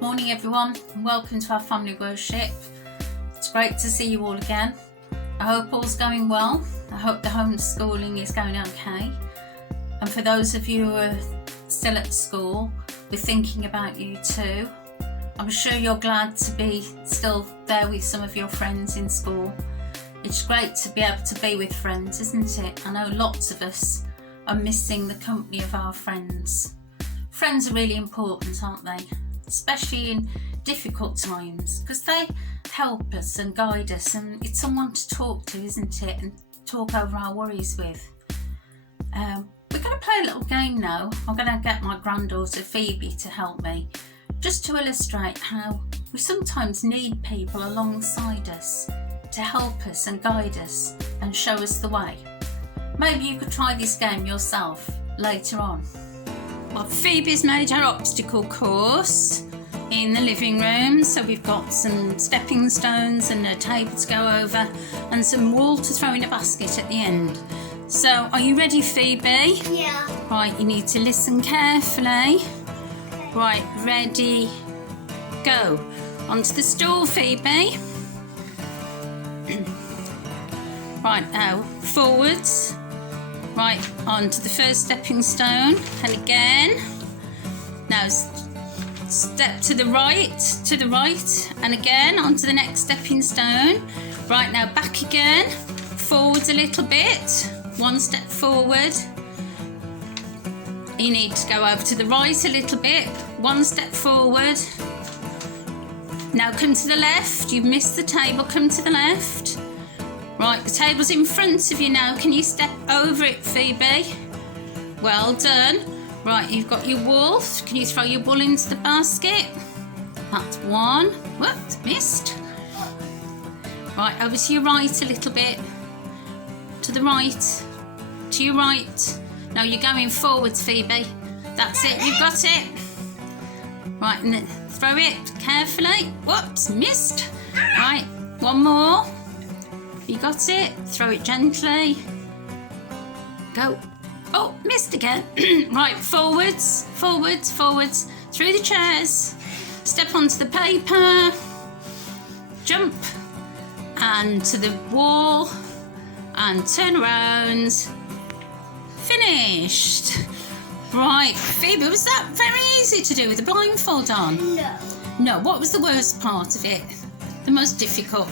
Morning everyone, and welcome to our family worship. It's great to see you all again. I hope all's going well. I hope the homeschooling is going okay. And for those of you who are still at school, we're thinking about you too. I'm sure you're glad to be still there with some of your friends in school. It's great to be able to be with friends, isn't it? I know lots of us are missing the company of our friends. Friends are really important, aren't they? Especially in difficult times, because they help us and guide us, and it's someone to talk to, isn't it, and talk over our worries with. We're going to play a little game now. I'm going to get my granddaughter Phoebe to help me, just to illustrate how we sometimes need people alongside us to help us and guide us and show us the way. Maybe you could try this game yourself later on. Well, Phoebe's made her obstacle course in the living room, so we've got some stepping stones and a table to go over and some wool to throw in a basket at the end. So, are you ready, Phoebe? Yeah. Right, you need to listen carefully. Right, ready, go. Onto the stool, Phoebe. Right, now, forwards. Right, onto the first stepping stone, and again. Now step to the right, and again onto the next stepping stone. Right, now back again, forwards a little bit, one step forward. You need to go over to the right a little bit, one step forward. Now come to the left, you've missed the table, come to the left. Right, the table's in front of you now. Can you step over it, Phoebe? Well done. Right, you've got your wool. Can you throw your wool into the basket? That's one. Whoops, missed. Right, over to your right a little bit. To the right. To your right. No, you're going forwards, Phoebe. That's it, you've got it. Right, and then throw it carefully. Whoops, missed. Right, one more. You got it? Throw it gently. Go. Oh, missed again. Right, forwards, forwards, forwards. Through the chairs. Step onto the paper. Jump. And to the wall. And turn around. Finished. Right, Phoebe, was that very easy to do with the blindfold on? No. No, what was the worst part of it? The most difficult?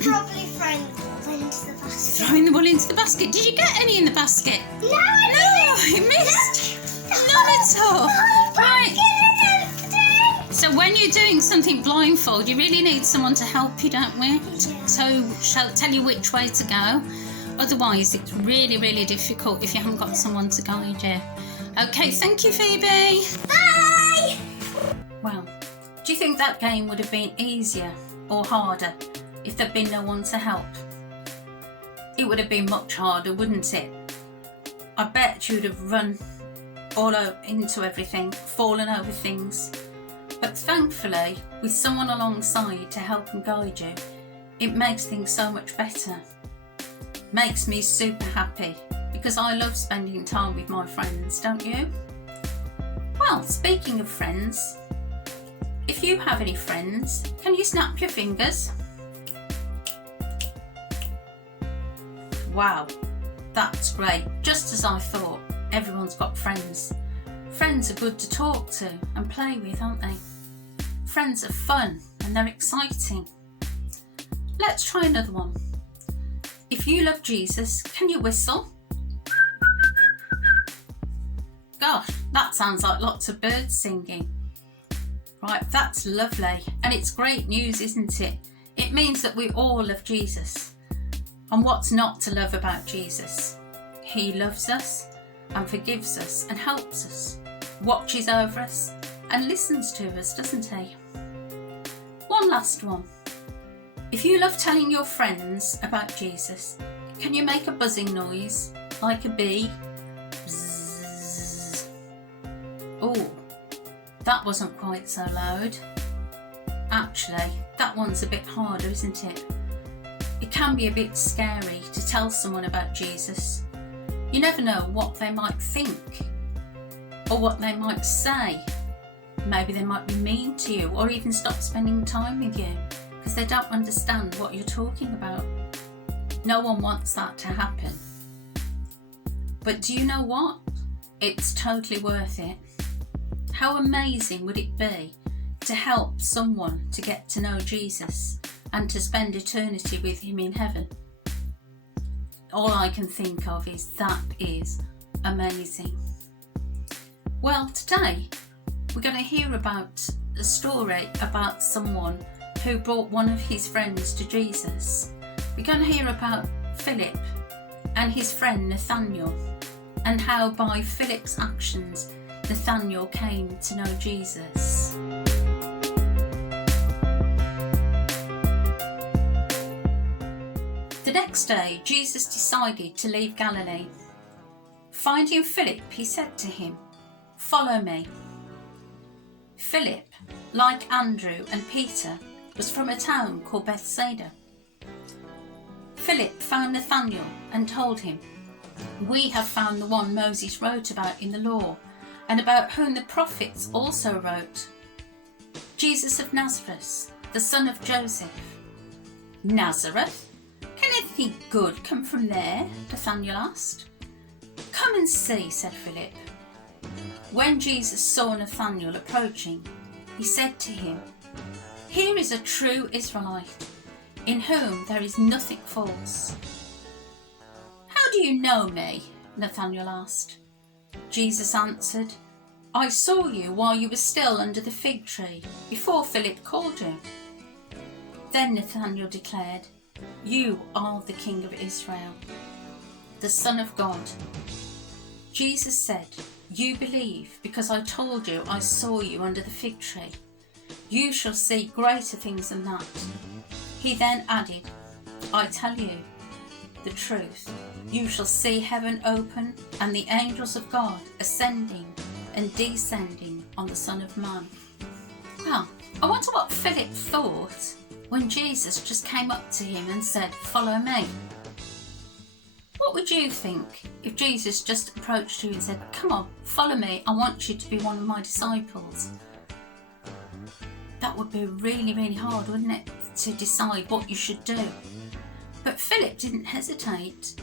Probably throwing the wool into the basket. Throwing the wool into the basket. Did you get any in the basket? No, I No, you missed. None at all. Right. So when you're doing something blindfold, you really need someone to help you, don't we? Yeah. So shall tell you which way to go. Otherwise, it's really, really difficult if you haven't got someone to guide you. Okay, thank you, Phoebe. Bye! Well, do you think that game would have been easier or harder if there'd been no one to help? It would have been much harder, wouldn't it? I bet you'd have run all into everything, fallen over things. But thankfully, with someone alongside to help and guide you, it makes things so much better. Makes me super happy, because I love spending time with my friends, don't you? Well, speaking of friends, if you have any friends, can you snap your fingers? Wow, that's great. Just as I thought, everyone's got friends. Friends are good to talk to and play with, aren't they? Friends are fun and they're exciting. Let's try another one. If you love Jesus, can you whistle? Gosh, that sounds like lots of birds singing. Right, that's lovely. And it's great news, isn't it? It means that we all love Jesus. And what's not to love about Jesus? He loves us and forgives us and helps us, watches over us and listens to us, doesn't he? One last one. If you love telling your friends about Jesus, can you make a buzzing noise like a bee? Bzzz. Oh, that wasn't quite so loud. Actually, that one's a bit harder, isn't it? It can be a bit scary to tell someone about Jesus. You never know what they might think or what they might say Maybe they might be mean to you or even stop spending time with you because they don't understand what you're talking about. No one wants that to happen. But do you know what? It's totally worth it. How amazing would it be to help someone to get to know Jesus and to spend eternity with him in heaven? All I can think of is that is amazing. Well, today we're going to hear about a story about someone who brought one of his friends to Jesus. We're going to hear about Philip and his friend Nathaniel, and how by Philip's actions Nathaniel came to know Jesus. The next day, Jesus decided to leave Galilee. Finding Philip, he said to him, "Follow me." Philip, like Andrew and Peter, was from a town called Bethsaida. Philip found Nathanael and told him, "We have found the one Moses wrote about in the law, and about whom the prophets also wrote, Jesus of Nazareth, the son of Joseph." "Nazareth? Can anything good come from there?" Nathanael asked. "Come and see," said Philip. When Jesus saw Nathanael approaching, he said to him, "Here is a true Israelite, in whom there is nothing false." "How do you know me?" Nathanael asked. Jesus answered, "I saw you while you were still under the fig tree, before Philip called you." Then Nathanael declared, "You are the King of Israel, the Son of God." Jesus said, "You believe because I told you I saw you under the fig tree. You shall see greater things than that." He then added, "I tell you the truth. You shall see heaven open and the angels of God ascending and descending on the Son of Man." Well, I wonder what Philip thought when Jesus just came up to him and said, "Follow me." What would you think if Jesus just approached you and said, "Come on, follow me, I want you to be one of my disciples"? That would be really, really hard, wouldn't it, to decide what you should do? But Philip didn't hesitate,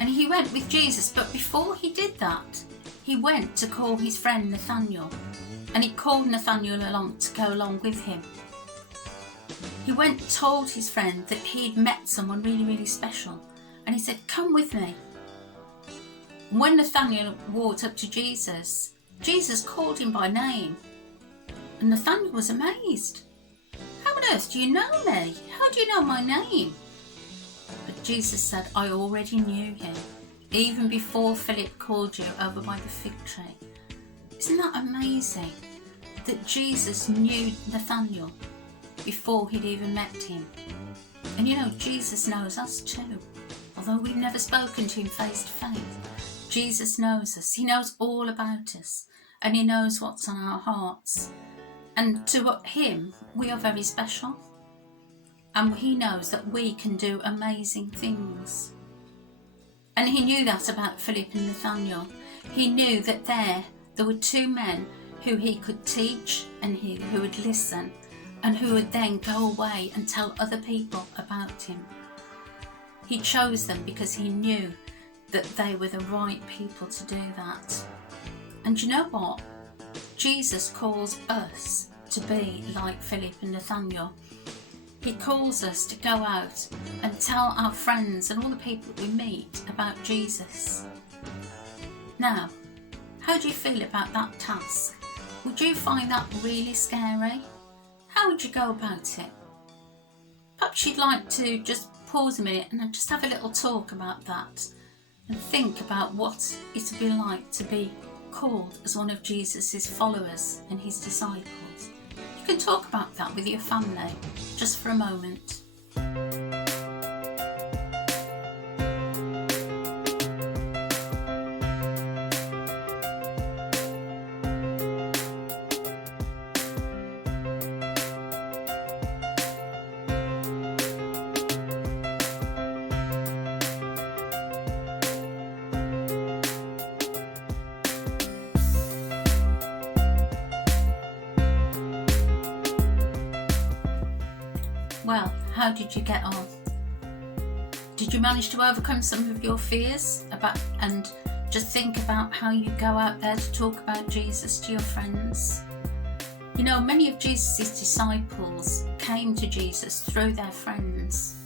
and he went with Jesus. But before he did that, he went to call his friend Nathanael, and he called Nathanael along to go along with him. He went and told his friend that he'd met someone really, really special, and he said, "Come with me." When Nathanael walked up to Jesus, Jesus called him by name, and Nathanael was amazed. "How on earth do you know me? How do you know my name?" But Jesus said, "I already knew you, even before Philip called you over by the fig tree." Isn't that amazing? That Jesus knew Nathanael before he'd even met him. And you know, Jesus knows us too. Although we've never spoken to him face to face, Jesus knows us. He knows all about us, and he knows what's on our hearts. And to him, we are very special. And he knows that we can do amazing things. And he knew that about Philip and Nathanael. He knew that there were two men who he could teach, and who would listen, and who would then go away and tell other people about him. He chose them because he knew that they were the right people to do that. And you know what? Jesus calls us to be like Philip and Nathanael. He calls us to go out and tell our friends and all the people that we meet about Jesus. Now, how do you feel about that task? Would you find that really scary? How would you go about it? Perhaps you'd like to just pause a minute and just have a little talk about that, and think about what it would be like to be called as one of Jesus's followers and his disciples. You can talk about that with your family just for a moment. Well, how did you get on? Did you manage to overcome some of your fears and just think about how you go out there to talk about Jesus to your friends? You know, many of Jesus' disciples came to Jesus through their friends.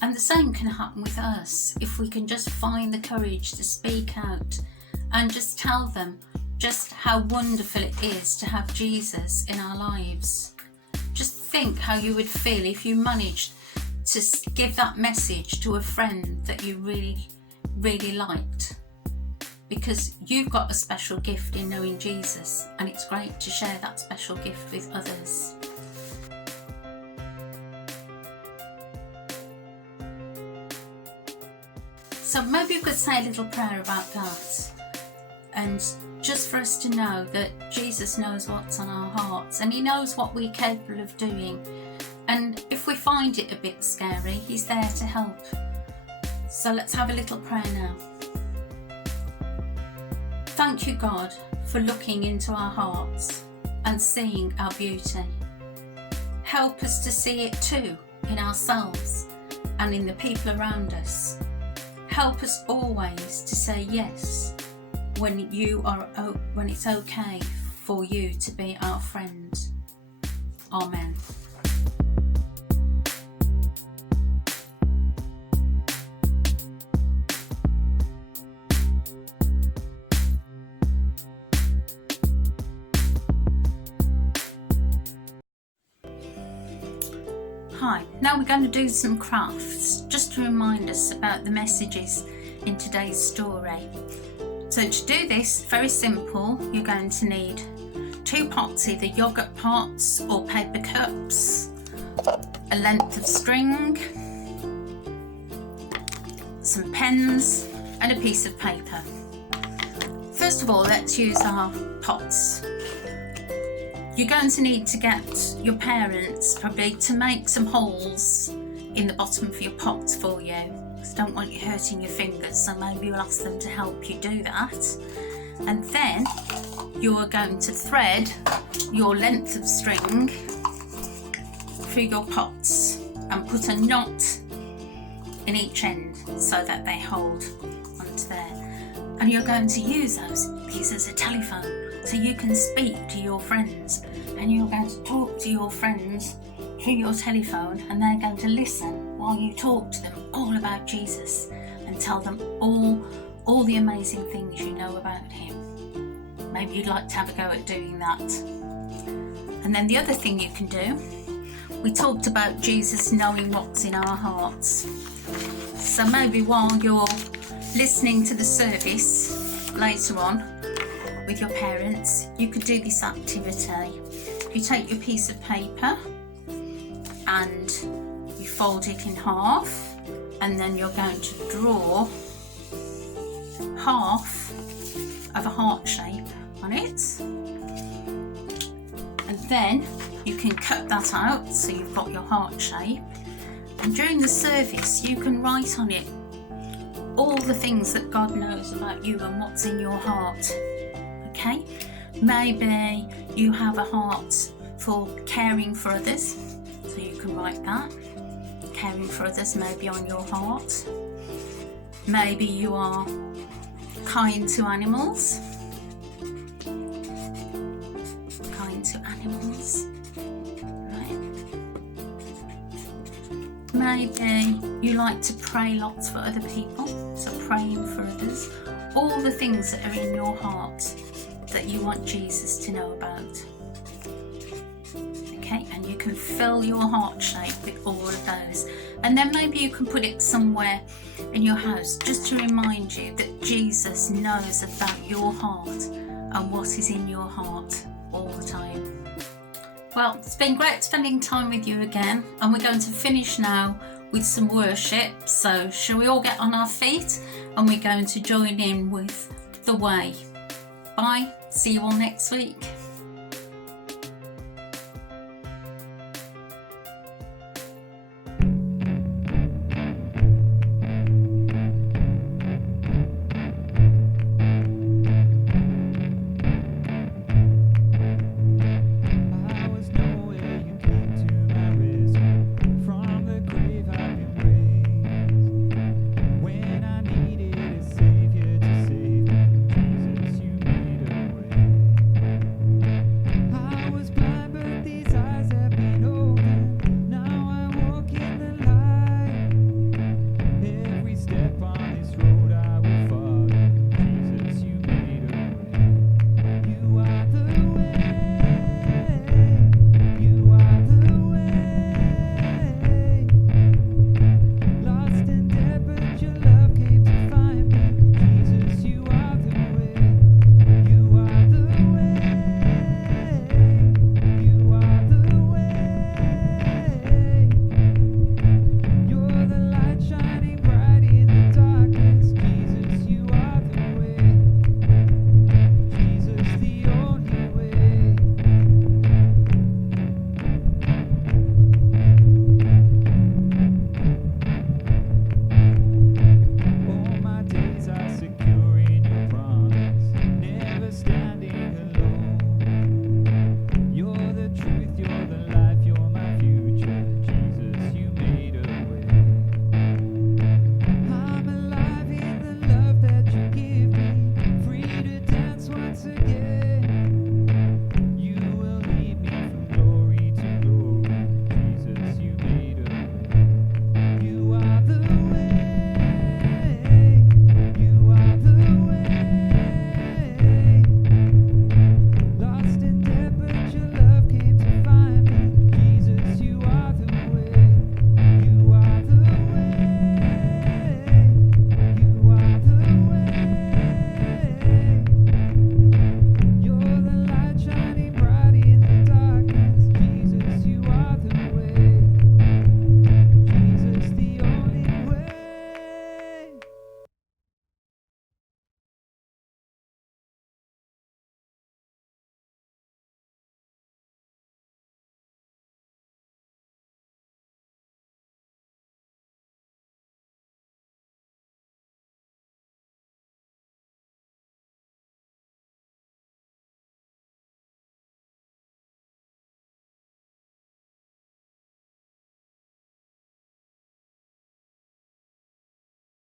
And the same can happen with us if we can just find the courage to speak out and just tell them just how wonderful it is to have Jesus in our lives. Just think how you would feel if you managed to give that message to a friend that you really, really liked. Because you've got a special gift in knowing Jesus, and it's great to share that special gift with others. So maybe you could say a little prayer about that, and just for us to know that Jesus knows what's on our hearts and he knows what we're capable of doing, and if we find it a bit scary, he's there to help. So let's have a little prayer now. Thank you, God, for looking into our hearts and seeing our beauty. Help us to see it too in ourselves and in the people around us. Help us always to say yes when it's okay for you to be our friend. Amen. Hi, now we're going to do some crafts just to remind us about the messages in today's story. So to do this, very simple, you're going to need 2 pots, either yogurt pots or paper cups, a length of string, some pens and a piece of paper. First of all, let's use our pots. You're going to need to get your parents probably to make some holes in the bottom of your pots for you, because I don't want you hurting your fingers, so maybe you'll ask them to help you do that. And then you are going to thread your length of string through your pots and put a knot in each end so that they hold onto there. And you're going to use these as a telephone, so you can speak to your friends, and you're going to talk to your friends through your telephone, and they're going to listen while you talk to them all about Jesus and tell them all the amazing things you know about him. Maybe you'd like to have a go at doing that. And then the other thing you can do, we talked about Jesus knowing what's in our hearts. So maybe while you're listening to the service later on with your parents, you could do this activity. You take your piece of paper and you fold it in half, and then you're going to draw half of a heart shape on it, and then you can cut that out so you've got your heart shape. And during the service you can write on it all the things that God knows about you and what's in your heart. Okay, maybe you have a heart for caring for others, so you can write that. Caring for others may be on your heart. Maybe you are kind to animals. Kind to animals. Right. Maybe you like to pray lots for other people, so praying for others. All the things that are in your heart that you want Jesus to know about. Okay, and you can fill your heart shape with all of those. And then maybe you can put it somewhere in your house just to remind you that Jesus knows about your heart and what is in your heart all the time. Well, it's been great spending time with you again, and we're going to finish now with some worship. So shall we all get on our feet, and we're going to join in with The Way. Bye, see you all next week.